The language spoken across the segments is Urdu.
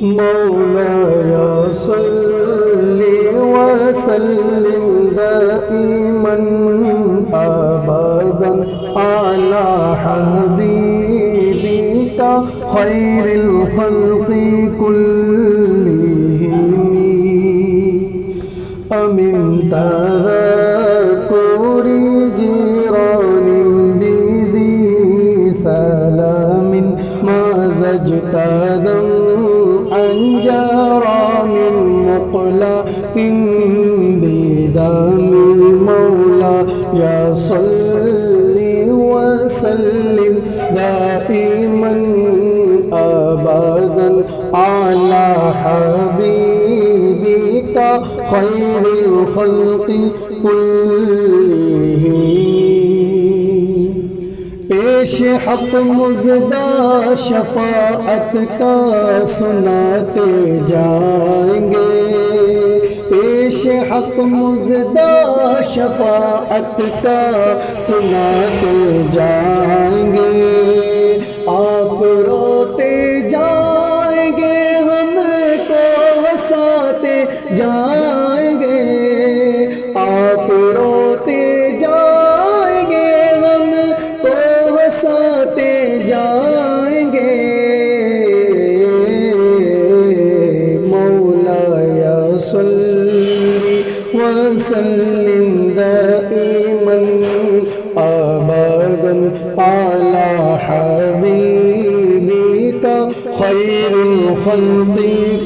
مولاي صل وسلم دائما أبدا على حبيبك خير الخلق كلهم أمن تذكر جيران بذي سلام ما زجت دمعا جرى من مقلة بدم مولاي صل وسلم دائما أبدا على حبيبك خير الخلق كلهم پیش حق مزدہ شفاعت کا سناتے جائیں گے، پیش حق مزدہ شفاعت کا سناتے جائیں گے، آپ روتے جائیں گے ہم کو ہنساتے جائیں گے، آپ روتے جائیں گے ہم کو ہنساتے جائیں گے، مولاي صل وسلم دائما أبدا على حبيبك خير الخلق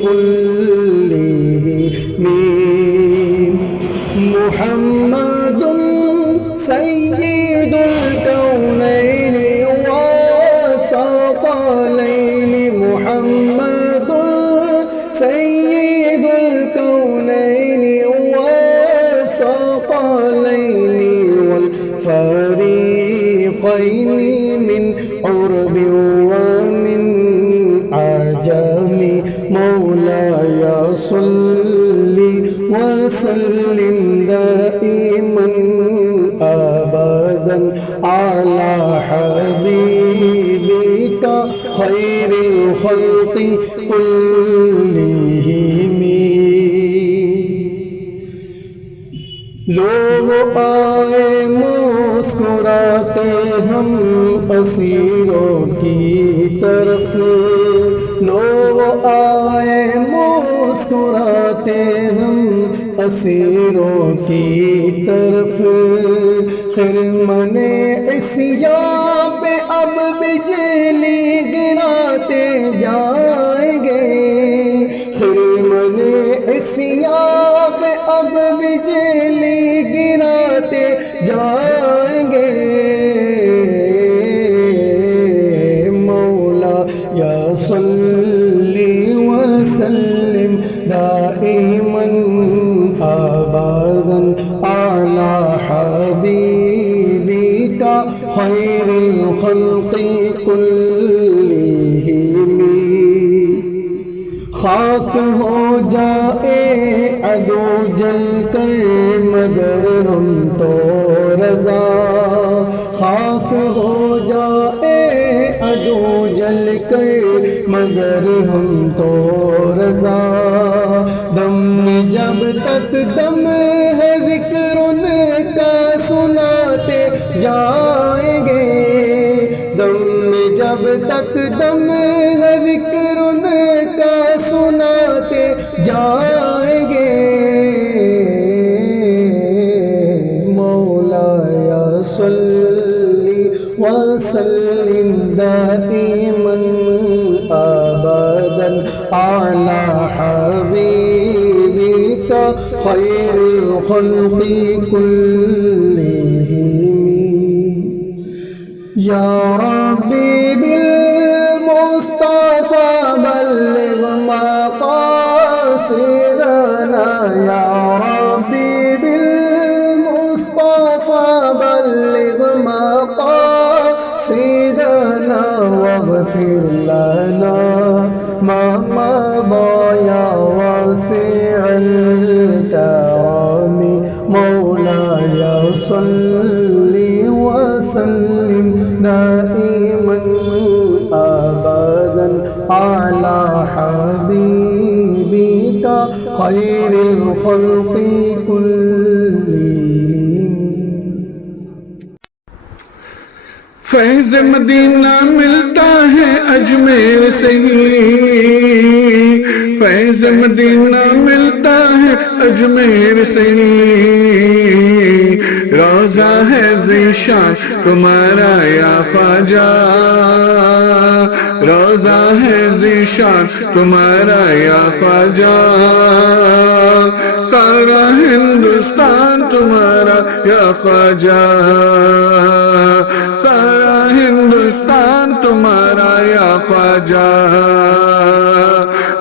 كلهم محمد سيد الكونين والثقلين، محمد سيد الكونين والثقلين والفريقين من عرب ومن عجم، مولاي صل وسلم دائما أبدا على حبيبك خير الخلق كلهم لوگ آئے مسکراتے ہم اسیروں کی طرف، لوگ آئے مسکراتے ہم اسیروں کی طرف، خرمن عصیاں پہ اب بجلی گراتے جائیں گے، خرمن عصیاں پہ اب بجلی گراتے جائیں گے، مولاي صل وسلم دائما أبدا على حبيبك خير الخلق كلهم خاک ہو جائے عدو جل کر مگر ہم تو رضا، خاک ہو جائے عدو جل کر مگر ہم تو رضا، دم جب تک دم ہے ذکر ان کا سناتے جائیں گے، دم جب تک دم ہے ذکر ان کا سناتے جائیں گے، مولاي صل وسلم دائما أبدا على حبيبك خير الخلق كلهم يا ربي بالمصطفى بلغ مقاصدنا، يا ربي بالمصطفى بلغ مقاصدنا واغفر لنا ما مضى يا واسع الكرم، مولاي صل وسلم دائما أبدا على حبيبك خير الخلق كلهم. فیض مدینہ ملتا ہے اجمیر سے ہی، فیض مدینہ ملتا ہے اجمیر سے ہی، روضہ ہے ذیشان تمہارا یا خواجہ، روضہ ہے ذیشان تمہارا یا خواجہ، سارا ہندوستان تمہارا یا خواجہ، سارا ہندوستان تمہارا یا خواجہ،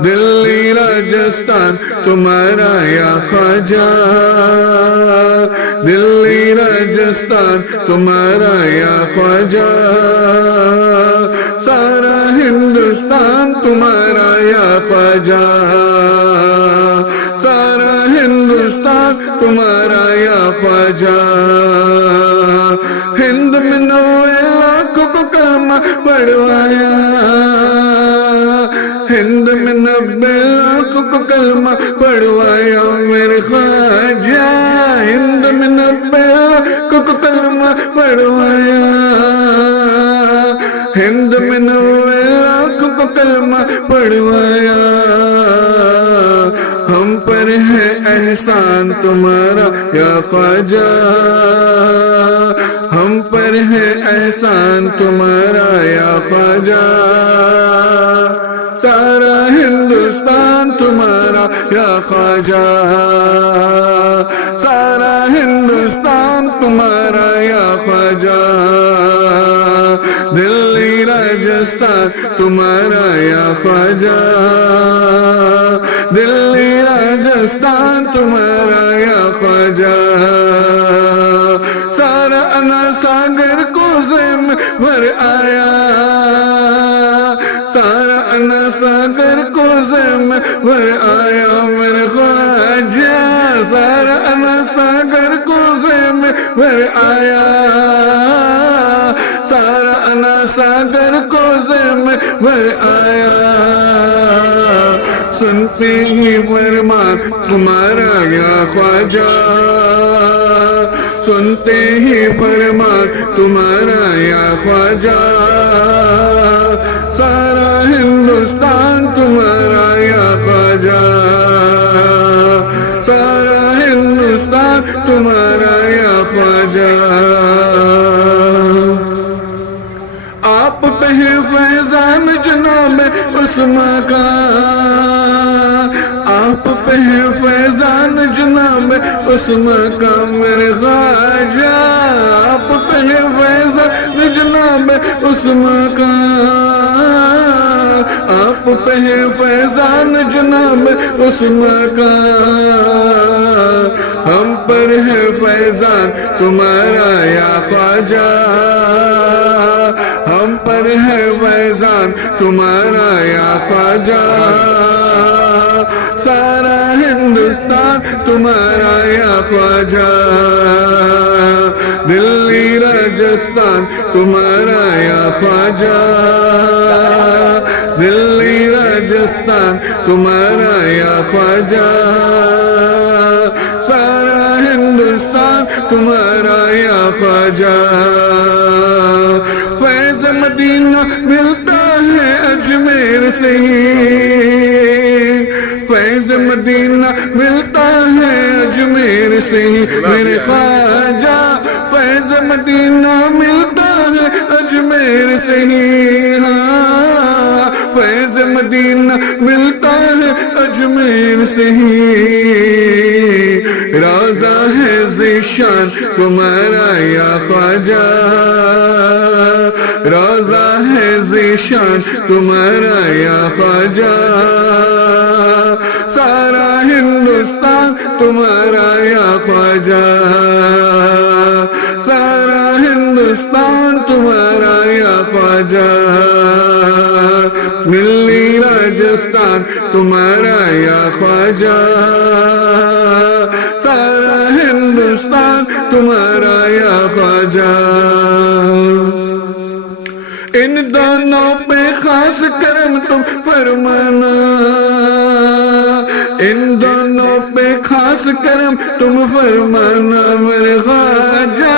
دلی راجستھان تمہارا یا خواجہ، دلی راجستھان تمہارا یا خواجہ، سارا ہندوستان تمہارا یا خواجہ، سارا ہندوستان تمہارا یا خواجہ، ہند میں 90 لاکھ کو کلمہ پڑھوایا، ہند میں 90 لاکھ کو کلمہ پڑھوایا میرے خواجہ، ہند میں 90 لاکھ کو کلمہ پڑھوایا، ہند میں 90 لاکھ کو کلمہ پڑھوایا، ہم پر ہے احسان تمہارا یا خواجہ، ہم پر ہے احسان تمہارا یا خواجہ، سارا ہندوستان تمہارا یا خواجہ، سارا ہندوستان تمہارا یا خواجہ، دلی راجستھان تمہارا یا خواجہ، دلی راجستھان تمہارا یا خواجہ، سارا انا ساگر کو زم بھر آیا، سارا انا ساگر کو زم بھر آیا میرے خواجہ، سارا انا ساگر کو زم بھر آیا، سارا انا ساگر کو زم بھر آیا، سنتے ہی فرمان تمہارا یا خواجہ، سنتے ہی فرمان تمہارا یا خواجہ، سارا ہندوستان تمہارا یا خواجہ، سارا ہندوستان تمہارا یا خواجہ، آپ پہ ہے فیضان جناب عثمان کا، آپ پہ ہے فیضان جناب عثمان کا میرے خواجہ، آپ پہ ہے فیضان جناب عثمان کا، آپ پہ ہے فیضان جناب عثمان کا، ہم پر ہے فیضان تمہارا یا خواجہ، ہم پر ہے فیضان تمہارا یا خواجہ، سارا ہندوستان تمہارا یا خواجہ، دلی راجستھان تمہارا یا خواجہ، دلی راجستھان تمہارا یا خواجہ، سارا ہندوستان تمہارا یا خواجہ، فیض مدینہ ملتا ہے اجمیر سے ہی، فیض مدینہ ملتا ہے اجمیر سے ہی میرے خواجہ، فیض مدینہ ملتا ہے اجمیر سے ہی، ہاں فیض مدینہ ملتا ہے اجمیر سے ہی، روضہ ہے ذیشان تمہارا یا خواجہ، روضہ ہے ذیشان تمہارا یا خواجہ، سارا ہندوستان تمہارا یا خواجہ، سارا ہندوستان تمہارا یا خواجہ، دلی راجستھان تمہارا یا خواجہ، سارا ہندوستان تمہارا یا خواجہ، ان دونوں پہ خواجہ خاص کرم تم فرمانا، ان دونوں پہ خاص کرم تم فرمانا میرے خواجہ،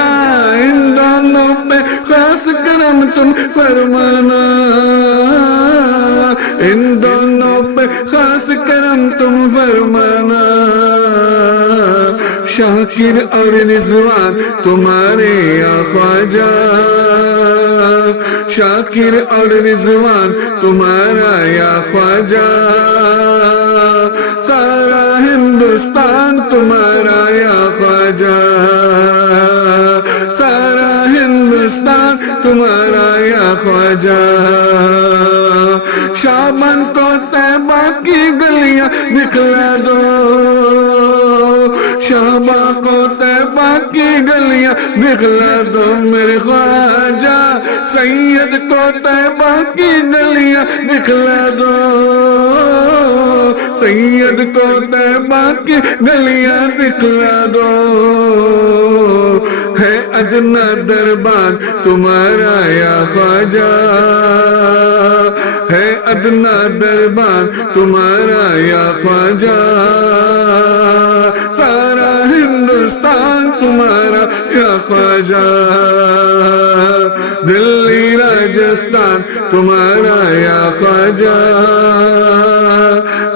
ان دونوں پہ خاص کرم تم فرمانا، ان دونوں پہ خاص کرم تم فرمانا، شاکر اور رضوان تمہارے یا خواجہ، شاکر اور رضوان تمہارا یا خواجہ، سارا ہندوستان تمہارا یا خواجہ، سارا ہندوستان تمہارا یا خواجہ، شابان کو طیبہ کی گلیاں دکھلا دو، شاباں کو طیبہ کی گلیاں دکھلا دو میرے خواجہ، سید کو طیبہ کی گلیاں دکھلا دو، سید کو طیبہ کی گلیاں دکھلا دو، ہے ادنا دربار تمہارا یا خواجہ، ہے ادنا دربار تمہارا یا خواجہ، سارا ہندوستان تمہارا یا خواجہ، دلی راجستھان تمہارا یا خواجہ،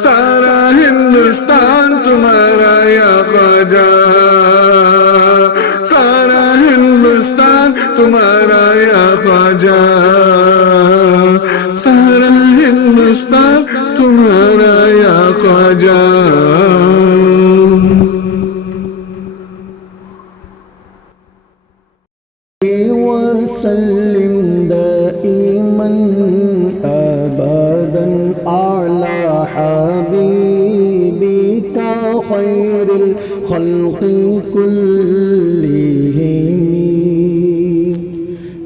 سارا ہندوستان تمہارا یا خواجہ، سارا ہندوستان تمہارا یا خواجہ، سارا ہندوستان تمہارا یا خواجہ۔ وسلم دائما أبدا على حبيبك خير الخلق كلهم،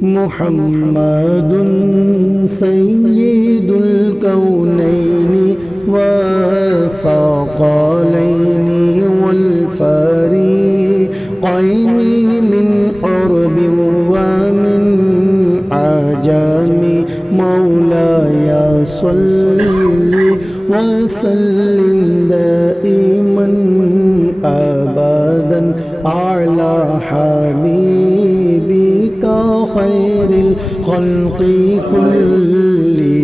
محمد سيد الكونين والثقلين والفريقين، من حرب ومن عجم، مولاي صل وسلم دائما أبدا على حبيبك خير الخلق كلهم،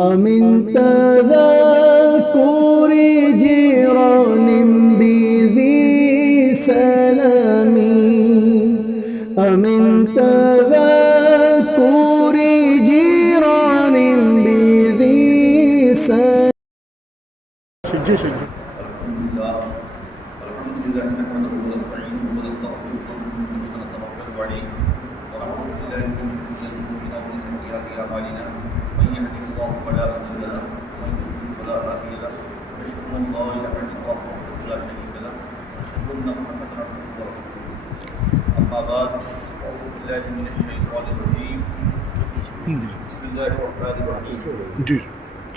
أمن تذكر جيران بذي سلام، أمن تذكر جيران بذي سلام. الحمد لله نحمده ونستعينه ونستغفره ونتوكل عليه ونعوذ بالله من شرور انفسنا ومن سيئات اعمالنا، من يهده الله فلا مضل له ومن يضلل فلا هادي له، ونشهد ان لا اله الا الله وحده لا شريك له، ونشهد ان محمدا عبده ورسوله. اما بعد، اعوذ بالله من الشيطان الرجيم، بسم الله الرحمن الرحيم.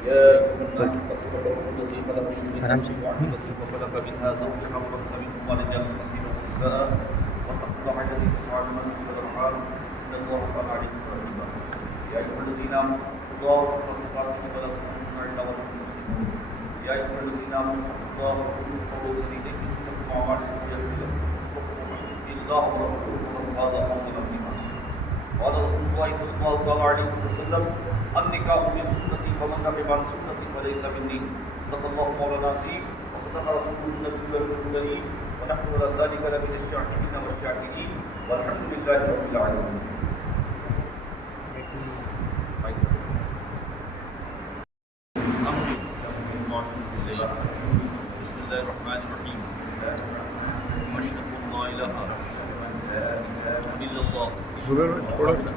يا أيها الناس اتقوا ربكم الذي خلقكم من نفس واحدة وخلق منها زوجها وبث منهما رجالا كثيرا ونساء، واتقوا الله الذي تساءلون به والأرحام إن الله كان عليكم رقيبا. يا أيها الذين آمنوا اتقوا الله حق تقاته ولا تموتن إلا وأنتم مسلمون. يا أيها الذين آمنوا اتقوا الله وقولوا قولا سديدا يصلح لكم أعمالكم ويغفر لكم ذنوبكم، ومن يطع الله ورسوله فقد فاز فوزا عظيما. قال رسول الله صلى الله عليه وسلم: النكاح من سنتي فمن رغب عن سنتي فليس مني. صدق الله مولانا العظيم وصدق رسوله النبي الكريم، ونحن على ذلك لمن الشاهدين والشاكرين، والحمد لله رب العالمين. بسم الله الرحمن الرحيم. أشهد أن لا إله إلا الله زبیر بھائی تھوڑا سا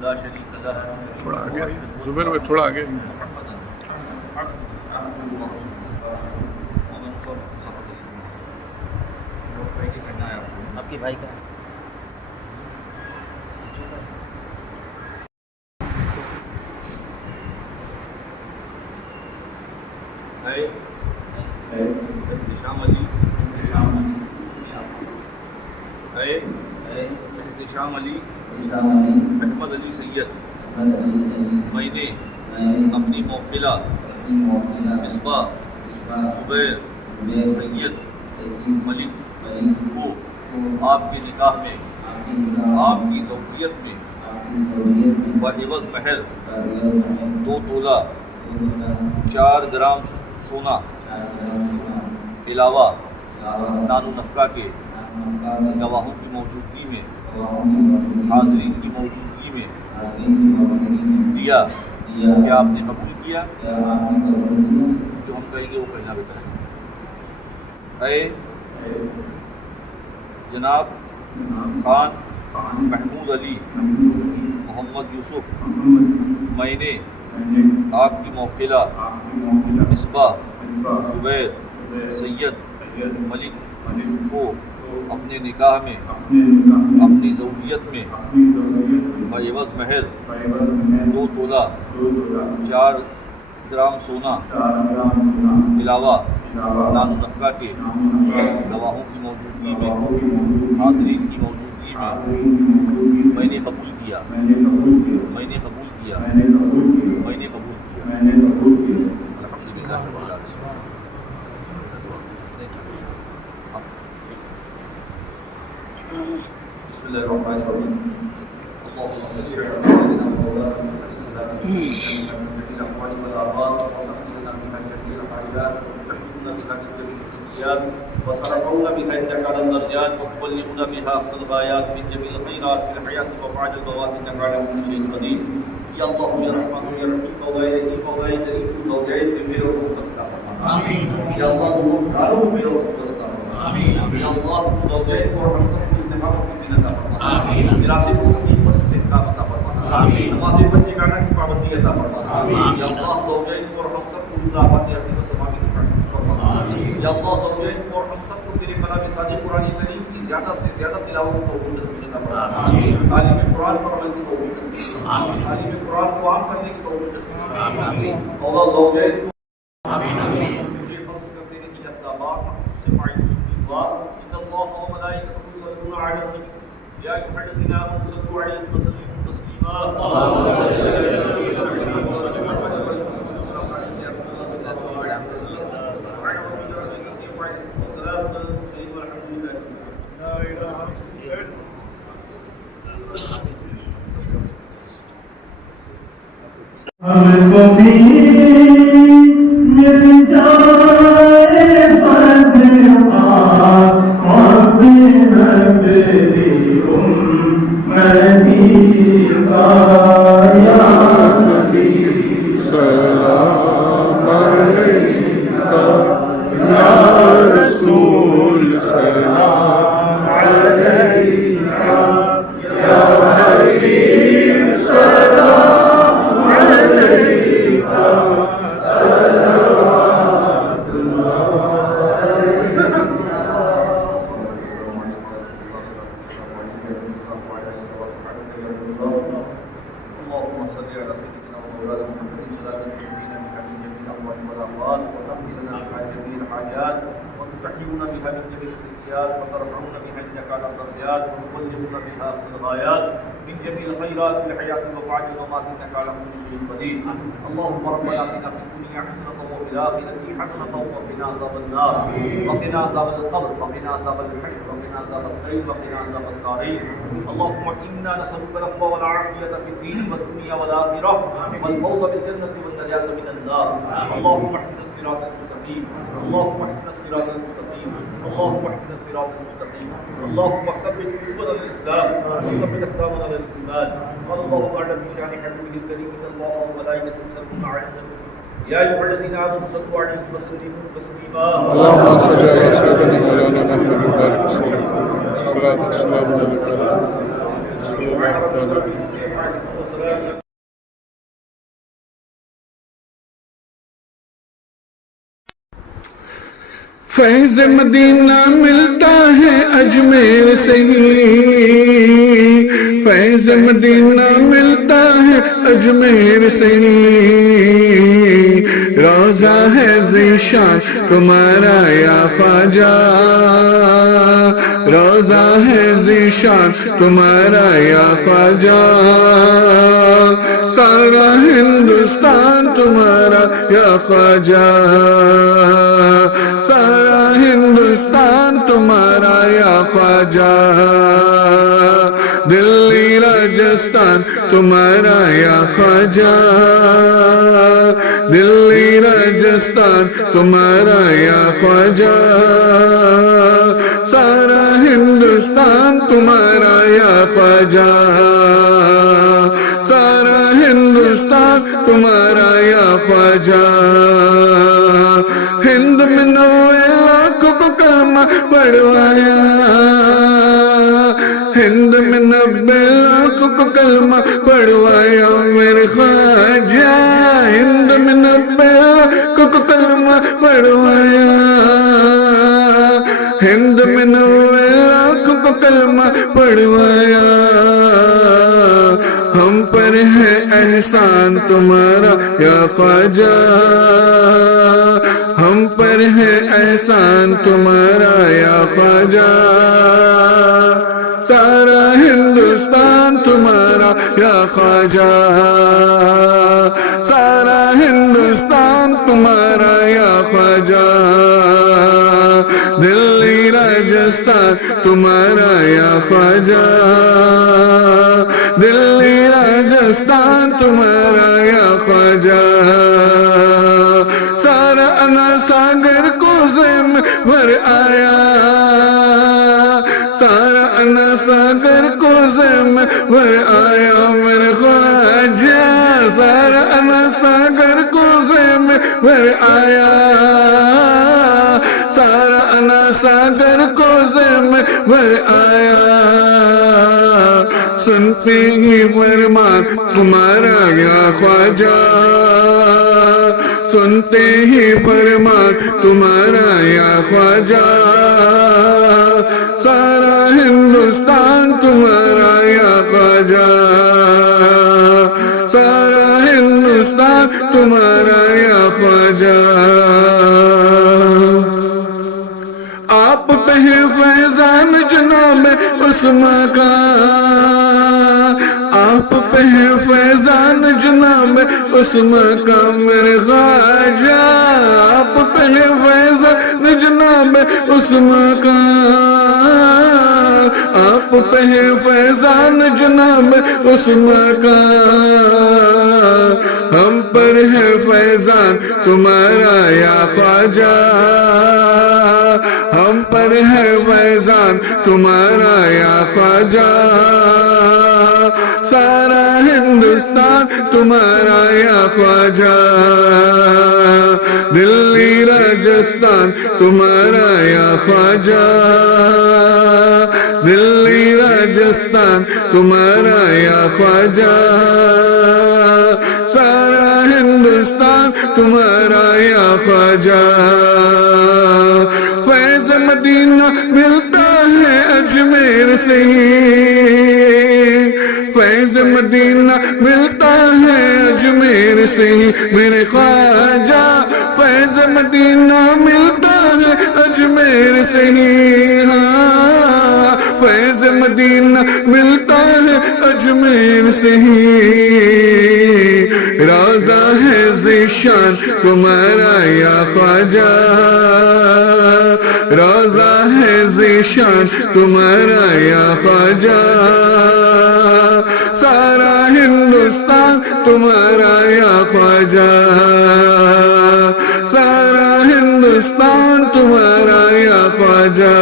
لا شريك له، تھوڑا آگے، زبیر بھائی تھوڑا آگے. محمدا عبده ورسوله ومن صدق کرنا ہے آپ کے بھائی کا ہے انتشام علی ہے احتشام علی احمد علی سید میں نے اپنی موکلہ مصباح زبیر سید ملک کو آپ کے نکاح میں آپ کی زوجیت میں بعوض مہر 2 تولہ 4 گرام سونا علاوہ نان و نفقہ کے گواہوں کی موجودگی میں حاضرین کی موجودگی میں دیا کیا آپ نے قبول کیا؟ جو ہم کہیں گے وہ کہنا بہتر ہے۔ اے جناب خان محمود علی محمد یوسف، میں نے آپ کی موکلہ مصباح زبیر سید ملک کو اپنے نکاح میں اپنی زوجیت میں بعوض مہر 2 تولہ 4 گرام سونا علاوہ نان و نفقہ کے گواہوں کی موجودگی میں حاضرین کی موجودگی میں نے قبول کیا میں نے قبول کیا میں نے قبول کیا۔ بسم اللہ الرحمن الرحیم۔ بسم اللہ الرحمن الرحیم۔ اللهم صل على سيدنا مولانا محمد جميع الاحوال والآفات وتقينا بها جميع الحاجات وتحفظنا بها من جميع السيئات وترفعنا بها عندك على الدرجات وتبلغنا بها اقصى الغايات من جميع الخيرات في الحياة وبعد الموات انك على كل شيء قدير۔ یا اللہ یا رحمان یا رحیم مولا رحیم مولا کریم تو زوجین میں میرے رحمت عطا فرما آمین۔ یا اللہ تو گھروں میں میرے رحمت عطا فرما آمین۔ یا اللہ تو زوجین کو ہم سب کو استقامت کی دین عطا فرما آمین۔ میراث مستقیم پر استحقاق عطا فرما آمین۔ نماز بچے گانا کی پابندی عطا فرما آمین۔ یا اللہ زوجین کو ہم سب کو اضافت عقیدت و سماعی سے فرما آمین۔ یا اللہ زوجین کو ہم سب کو تیرے کلام صادق قرآن کریم کی زیادہ سے زیادہ تلاوت کو توفیق عطا فرما آمین۔ تعلیم قرآن پر عمل کی توفیق آمین۔ تعلیم قرآن کو عام کرنے کی توفیق آمین۔ اللہ زوجین کو آمین آمین۔ مجھے فرض کر دینے کی اقدامات سے معیوس دعا ان اللہ و ملائکتہ یصلون علی النبی یا ایھا الذین آمنوا صلوا علیہ وسلموا تسلیما اللهم صل علی ہم کو بھی مل جائے صدقہ عبد نبی امتی کا یا نبی سلام علیکہ یا رسول سلام علیکہ یا حبیب سلام وتحيينا بها من جميع السيئات وترفعنا بها عندك على الدرجات وتبلغنا بها اقصى الغايات من جميع الخيرات في الحياه وبعد الممات انك على كل شيء قدير۔ اللهم ربنا اتنا في الدنيا حسنه وفي الاخره حسنه وقنا عذاب النار وقنا عذاب القبر وقنا عذاب الحشر وقنا عذاب الخير وقنا عذاب الدارين۔ اللهم انا نسالك العفو والعافيه في الدين والدنيا والاخره والفوز بالجنه والنجاه من النار۔ اللهم اهدنا الصراط المستقيم اللهم اهدنا الصراط المستقيم اللهم اهدنا الصراط المستقيم اللهم ثبت قلوبنا للاسلام وثبت اقدامنا للايمان۔ قال الله تعالى في شان حبيبه الكريم ان الله وملائكته يصلون على النبي يا ايها الذين امنوا صلوا عليه وسلموا تسليما۔ اللهم صل على سيدنا مولانا محمد وبارك وسلم صلاة والسلام عليك سبحان ربك فیض مدینہ ملتا ہے اجمیر سے ہی، فیض مدینہ ملتا ہے اجمیر سے ہی، روزہ ہے ذیشان تمہارا یا خواجہ، روزہ ہے ذیشان تمہارا یا خواجہ، سارا ہندوستان تمہارا یا خواجہ، سارا ہندوستان تمہارا یا خواجہ، دلی راجستھان تمہارا یا خواجہ، دلی راجستھان تمہارا یا خواجہ، سارا ہندوستان تمہارا یا خواجہ، سارا ہندوستان تمہارا یا خواجہ، ہند میں 90 لاکھ کو کلمہ پڑھوایا، ہند میں 90 لاکھ کو کلمہ پڑھوایا میرے خواجہ، ہند میں 90 لاکھ کو کلمہ پڑھوایا، ہند میں 90 لاکھ کو کلمہ پڑھوایا، ہم پر ہے احسان تمہارا یا خواجہ، ہم پر ہے احسان تمہارا یا خواجہ، سارا ہندوستان تمہارا یا خواجہ، سارا ہندوستان تمہارا یا خواجہ، دلی راجستھان تمہارا یا خواجہ، دلی راجستھان تمہارا یا خواجہ، سارا انا ساگر کو زم بھر آیا، سارا انا ساگر کو زم بھر آیا میرے خواجہ، سارا انا ساگر کو زم بھر آیا، سارا انا ساگر کو زم بھر آیا، سنتے ہی فرمان تمہارا یا خواجہ، سنتے ہی فرمان تمہارا یا خواجہ، سارا ہندوستان تمہارا یا خواجہ، سارا ہندوستان تمہارا یا خواجہ، آپ پہ فیضان جناب عثمان کا، آپ پہ فیضان جناب عثمان کا میرے خواجہ، آپ پہ فیضان جناب عثمان کا، آپ پہ فیضان جناب عثمان کا، ہم پر ہے فیضان تمہارا یا خواجہ، ہم پر ہے فیضان تمہارا یا خواجہ، سارا ہندوستان تمہارا یا خواجہ، دلی راجستھان تمہارا یا خواجہ، دلی راجستھان تمہارا یا خواجہ، سارا ہندوستان تمہارا یا خواجہ، فیض مدینہ ملتا ہے اجمیر سے ہی، فیض مدینہ ملتا ہے اجمیر سے ہی میرے خواجہ، فیض مدینہ ملتا ہے اجمیر سے ہی، ہاں فیض مدینہ ملتا ہے اجمیر سے ہی، روزہ ہے ذیشان تمہارا یا خواجہ، روزہ ہے ذیشان تمہارا یا خواجہ، سارا ہندوستان تمہارا یا خواجہ، سارا ہندوستان تمہارا یا خواجہ،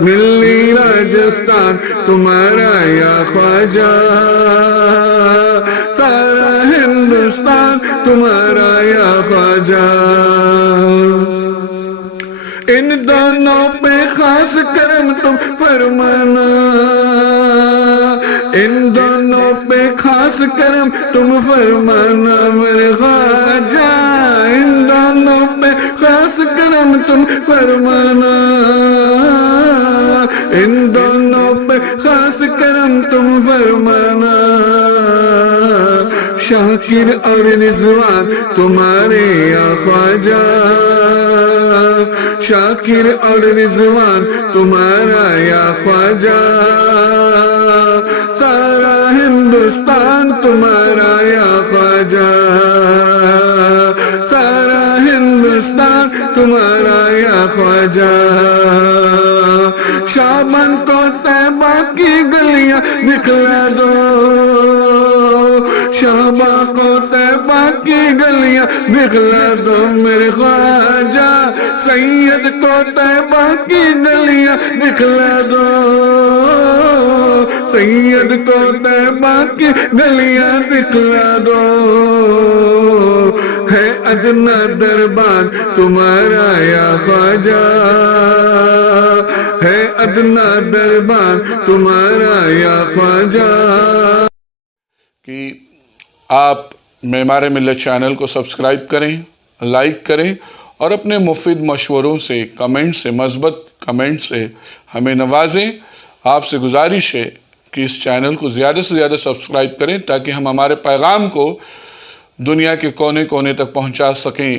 ملی راجستھان تمہارا یا خواجہ، سارا ہندوستان تمہارا یا خواجہ، ان دونوں پہ خاص کرم تم فرمانا، ان دونوں پہ خاص کرم تم فرمانا میرے خواجہ، ان دونوں پہ خاص کرم تم فرمانا، ان دونوں پہ خاص کرم تم فرمانا، شاکر اور رضوان تمہارے یا خواجہ شاکر اور رضوان تمہارا یا خواجہ سارا ہندوستان تمہارا یا خواجہ سارا ہندوستان تمہارا یا خواجہ شابان کو طیبہ کی گلیاں دکھلا دو شابان کو طیبہ کی گلیاں دکھلا دو میرے خواجہ سید کو طیبہ کی گلیاں دکھلا دو سید کو طیبہ کی گلیاں دکھلا دو ہے ادنا دربان تمہارا یا خواجہ ہے ادنا دربان تمہارا یا خواجہ کہ آپ معمار ملت چینل کو سبسکرائب کریں لائک کریں اور اپنے مفید مشوروں سے کمنٹ سے مثبت کمنٹ سے ہمیں نوازیں آپ سے گزارش ہے کہ اس چینل کو زیادہ سے زیادہ سبسکرائب کریں تاکہ ہم ہمارے پیغام کو دنیا کے کونے کونے تک پہنچا سکیں